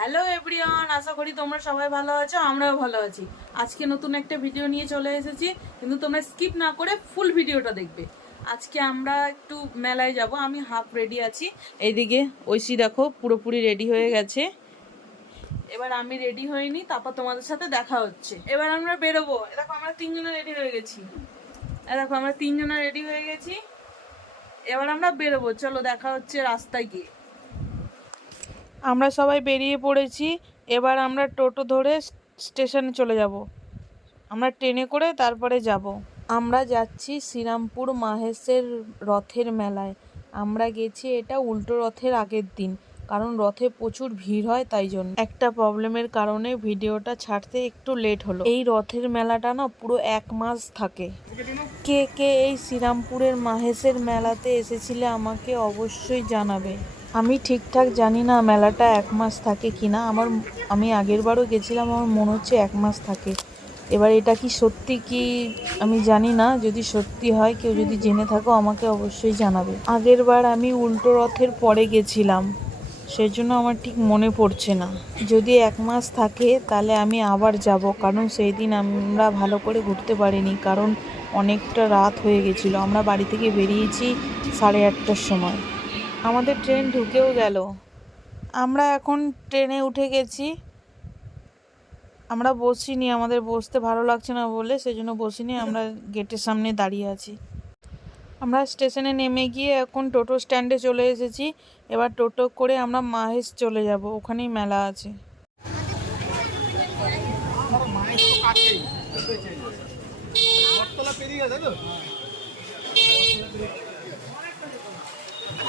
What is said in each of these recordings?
Hello everyone, আশা করি তোমরা সবাই ভালো আছো, আমরাও ভালো আছি। আজকে নতুন একটা ভিডিও নিয়ে চলে এসেছি, কিন্তু তোমরা স্কিপ না করে ফুল ভিডিওটা দেখবে। আজকে আমরা একটু মেলায় যাব, আমি হাফ রেডি আছি। এইদিকে ঐশী দেখো, পুরোপুরি রেডি হয়ে গেছে। এবার আমি রেডি হইনি, তারপর তোমাদের সাথে দেখা হচ্ছে। এবার আমরা বেরোবো। দেখো, আমরা তিনজনে রেডি হয়ে গেছি। দেখো, আমরা তিনজনে রেডি হয়ে গেছি। এবার আমরা বেরোবো, চলো দেখা হচ্ছে রাস্তায় গিয়ে। আমরা সবাই বেরিয়ে পড়েছি। এবার আমরা টোটো ধরে স্টেশনে চলে যাব। আমরা ট্রেনে করে তারপরে যাব। আমরা যাচ্ছি শ্রীরামপুর মাহেশের রথের মেলায়। আমরা গেছি এটা উল্টো রথের আগের দিন, কারণ রথে প্রচুর ভিড় হয় তাই জন্য। একটা প্রবলেমের কারণে ভিডিওটা ছাড়তে একটু লেট হলো। এই রথের মেলাটা না পুরো এক মাস থাকে। কে কে এই শ্রীরামপুরের মাহেশের মেলাতে এসেছিলে আমাকে অবশ্যই জানাবে। আমি ঠিকঠাক জানি না মেলাটা এক মাস থাকে কি না। আমার, আমি আগের বারও গেছিলাম, আমার মনে হচ্ছে এক মাস থাকে। এবার এটা কি সত্যি কি আমি জানি না। যদি সত্যি হয়, কেউ যদি জেনে থাকো, আমাকে অবশ্যই জানাবে। আগের বার আমি উল্টো রথের পরে গেছিলাম। সেই জন্য আমার ঠিক মনে পড়ছে না। যদি এক মাস থাকে, তাহলে আমি আবার যাব। কারণ সেই দিন আমরা ভালো করে ঘুরতে পারিনি, কারণ অনেকটা রাত হয়ে গেছিল। আমরা বাড়ি থেকে বেরিয়েছি সাড়ে আটটার সময়। আমাদের ট্রেন ঢুকেও গেল। আমরা এখন ট্রেনে উঠে গেছি। আমরা বসিনি, আমাদের বসতে ভালো লাগছে না বলে সেই জন্য বসিনি, আমরা গেটের সামনে দাঁড়িয়ে আছি। আমরা স্টেশনে নেমে গিয়ে এখন টোটো স্ট্যান্ডে চলে এসেছি। এবার টোটো করে আমরা মাহেশ চলে যাব, ওখানেই মেলা আছে। পেরিয়ে গেছে তো?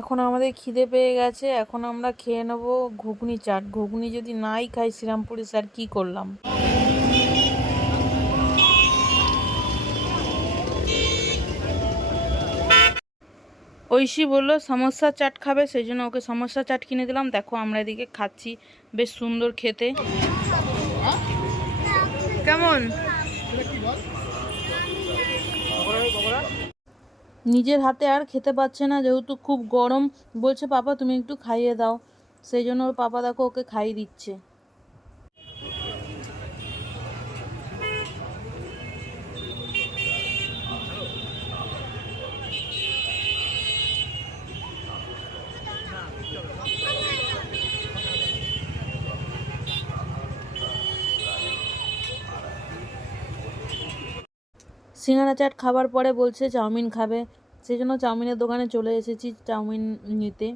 এখন আমাদের খিদে পেয়ে গেছে, এখন আমরা খেয়ে নেব ঘুগনি চাট। ঘুগনি যদি নাই খাই শ্রীরামপুরে, স্যার, কি করলাম? ঐশী বলল সমস্যা চাট খাবে সেই জন্য ওকে সমস্যা চাট কিনে দিলাম। দেখো, আমরা এদিকে খাচ্ছি, বেশ সুন্দর খেতে। কেমন? নিজের হাতে আর খেতে পাচ্ছে না, যেহেতু খুব গরম। বলছে, পাপা, তুমি একটু খাইয়ে দাও। সেই জন্য ওর পাপা দেখো ওকে খাইয়ে দিচ্ছে। সিঙ্গারা চাট খাবার পরে বলছে চাউমিন খাবে। সেই জন্য চাউমিনের দোকানে চলে এসেছি চাউমিন নিতে।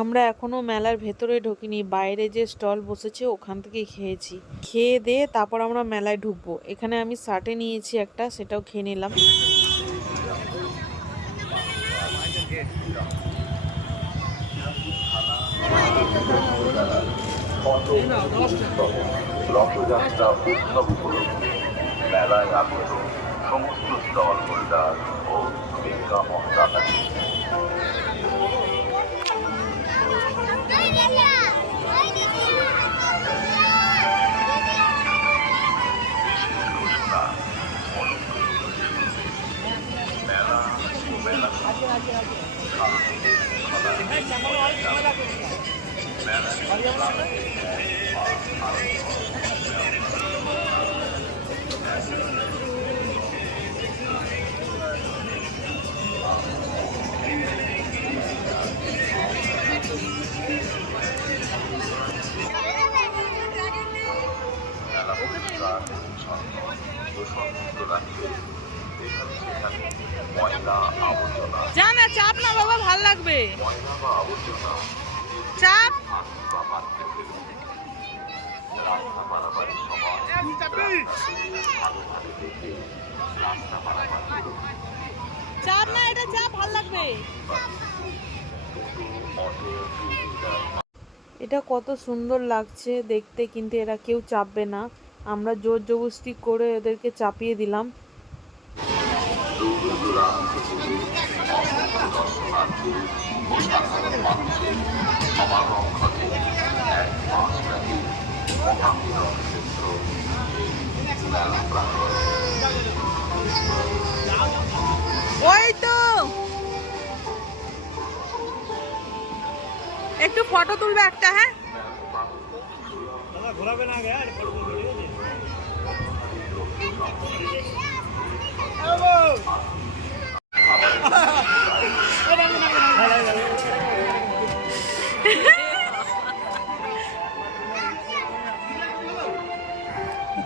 আমরা এখনও মেলার ভেতরে ঢুকিনি, বাইরে যে স্টল বসেছে ওখান থেকে খেয়েছি। খেয়ে দিয়ে তারপর আমরা মেলায় ঢুকবো। এখানে আমি শার্টে নিয়েছি একটা, সেটাও খেয়ে নিলাম। রথযাত্রা উৎসব উপলক্ষে মেলায় আগত সমস্ত স্টল হোল্ডার ও বিজ্ঞাপন যা না চাপ না বাবা ভালো লাগবে। ময়লা বা আবর্জনা। চাপ না, এটা চাপ, ভালো লাগবে। এটা কত সুন্দর লাগছে দেখতে, কিন্তু এরা কেউ চাপবে না। আমরা জোর জবরদস্তি করে এদেরকে চাপিয়ে দিলাম। দূর দূরান্ত থেকে অসংখ্য দর্শনার্থী ও সাধারণ মানুষের সমাগম ঘটে এক মাস ব্যাপী মহামিলন ক্ষেত্র এই মেলা প্রাঙ্গণে ওই তো একটু ফটো তুলবে একটা হ্যাঁ?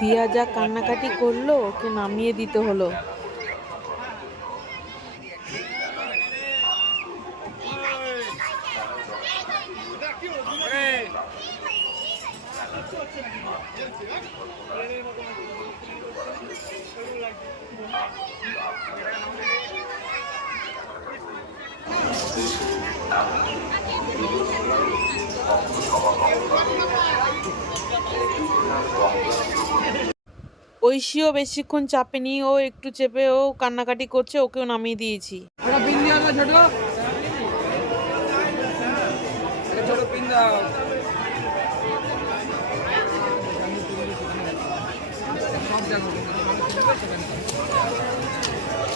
দিয়া যা কান্নাকাটি করল ওকে নামিয়ে দিতে হলো। ঐশীও বেশিক্ষণ চাপেনি ও একটু চেপে ও কান্নাকাটি করছে ওকেও নামিয়ে দিয়েছি।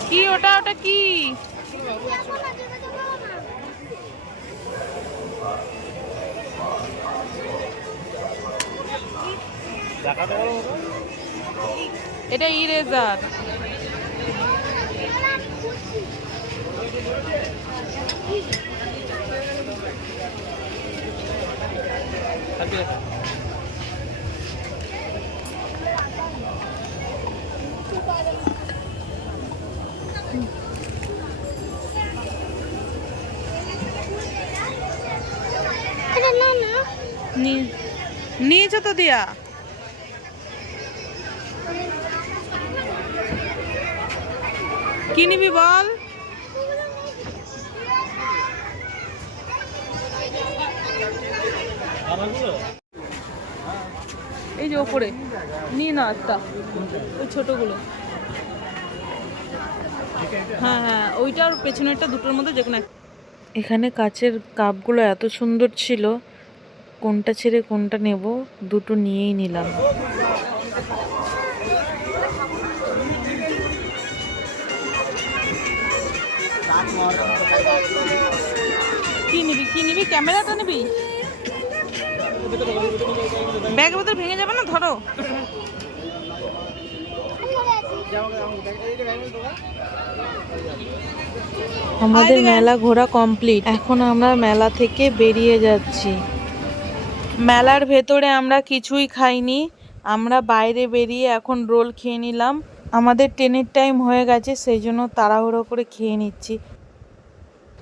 কি ওটা ওটা কি? এটা ইরেজার। নি- নিয়েছো তো দিয়া। কি নিবি বল? এই যে ওপরে। নিয়ে না একটা। ওই ছোটগুলো। হ্যাঁ হ্যাঁ ওইটার পেছনেরটা দুটোর মধ্যে যে কোনো এখানে কাচের কাপগুলো এত সুন্দর ছিল। কোনটা ছেড়ে কোনটা নেব দুটো নিয়েই নিলাম। কি নিবি? ক্যামেরাটা নিবি? ব্যাগের ভেতর ভেঙে যাবে না? ধরো। আমাদের মেলা ঘোরা কমপ্লিট এখন আমরা মেলা থেকে বেরিয়ে যাচ্ছি। মেলার ভেতরে আমরা কিছুই খাইনি। আমরা বাইরে বেরিয়ে এখন রোল খেয়ে নিলাম। আমাদের ট্রেনের টাইম হয়ে গেছে সেই জন্য তাড়াহুড়ো করে খেয়ে নিচ্ছি।